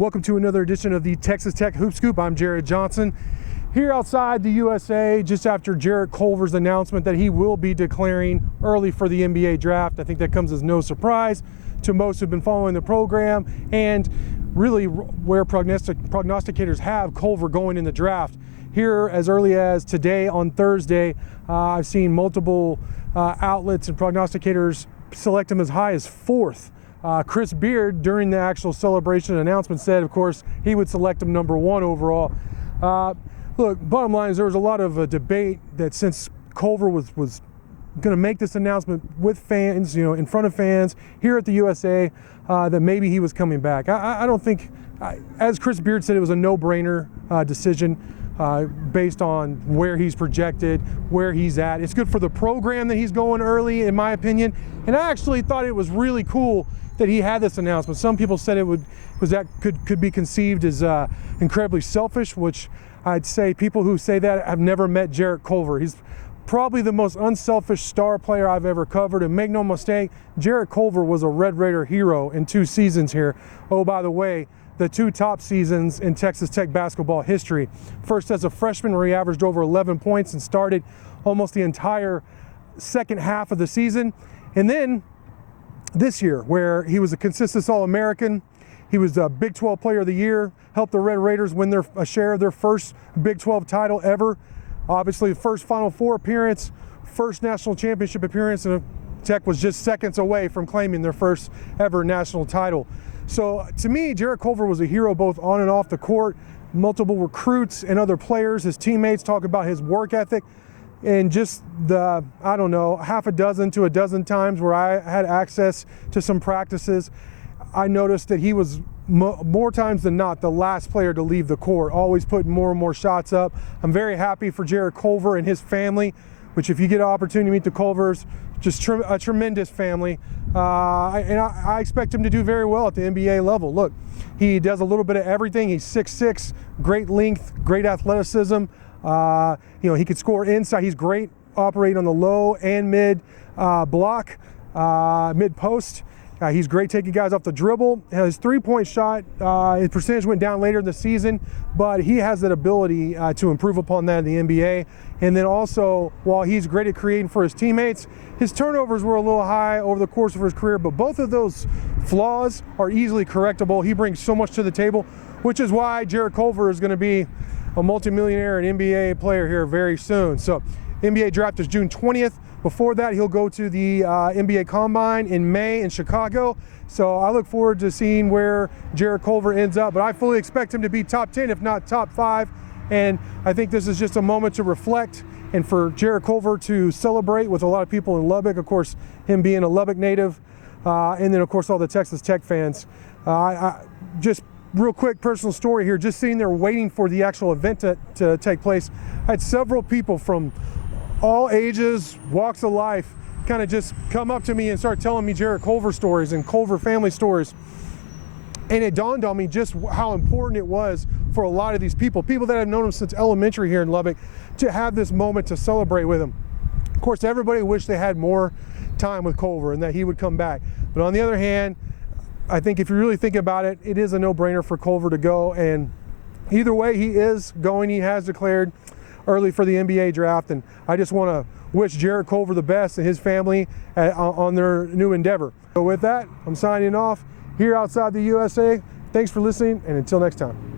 Welcome to another edition of the Texas Tech Hoop Scoop. I'm Jarret Johnson. Here outside the USA, just after Jarrett Culver's announcement that he will be declaring early for the NBA draft. I think that comes as no surprise to most who've been following the program, and really where prognosticators have Culver going in the draft. Here as early as today on Thursday, I've seen multiple outlets and prognosticators select him as high as fourth. Chris Beard, during the actual celebration announcement, said, of course, he would select him number one overall. Look, bottom line is there was a lot of debate that since Culver was going to make this announcement with fans, in front of fans here at the USA, that maybe he was coming back. I don't think, as Chris Beard said, it was a no-brainer decision based on where he's projected, where he's at. It's good for the program that he's going early, in my opinion. And I actually thought it was really cool that he had this announcement. Some people said could be conceived as incredibly selfish, which I'd say people who say that have never met Jarrett Culver. He's probably the most unselfish star player I've ever covered, and make no mistake, Jarrett Culver was a Red Raider hero in 2 seasons here. Oh, by the way, the 2 top seasons in Texas Tech basketball history. First as a freshman, where he averaged over 11 points and started almost the entire second half of the season. And then this year, where he was a consistent All-American. He was a Big 12 Player of the Year, helped the Red Raiders win a share of their first Big 12 title ever. Obviously, the first Final Four appearance, first national championship appearance, and Tech was just seconds away from claiming their first ever national title. So to me, Jarrett Culver was a hero both on and off the court. Multiple recruits and other players, his teammates, talk about his work ethic. And just the, I don't know, half a dozen to a dozen times where I had access to some practices, I noticed that he was more times than not the last player to leave the court, always putting more and more shots up. I'm very happy for Jarrett Culver and his family, which if you get an opportunity to meet the Culvers, just a tremendous family. I expect him to do very well at the NBA level. Look, he does a little bit of everything. He's 6'6", great length, great athleticism. He could score inside. He's great operating on the low and mid block, mid post. He's great taking guys off the dribble. His three-point shot, his percentage went down later in the season, but he has that ability to improve upon that in the NBA. And then also, while he's great at creating for his teammates, his turnovers were a little high over the course of his career, but both of those flaws are easily correctable. He brings so much to the table, which is why Jarrett Culver is going to be a multimillionaire and NBA player here very soon. So NBA draft is June 20th. Before that, he'll go to the NBA Combine in May in Chicago. So I look forward to seeing where Jarrett Culver ends up. But I fully expect him to be top 10, if not top 5. And I think this is just a moment to reflect and for Jarrett Culver to celebrate with a lot of people in Lubbock. Of course, him being a Lubbock native. And then, of course, all the Texas Tech fans. Just real quick personal story here. Just sitting there waiting for the actual event to take place, I had several people from all ages, walks of life, kind of just come up to me and start telling me Jarrett Culver stories and Culver family stories. And it dawned on me just how important it was for a lot of these people that have known him since elementary here in Lubbock, to have this moment to celebrate with him. Of course, everybody wished they had more time with Culver and that he would come back. But on the other hand, I think if you really think about it, it is a no-brainer for Culver to go. And either way, he is going. He has declared early for the NBA draft, and I just want to wish Jarrett Culver the best and his family on their new endeavor. So with that, I'm signing off here outside the USA. Thanks for listening, and until next time.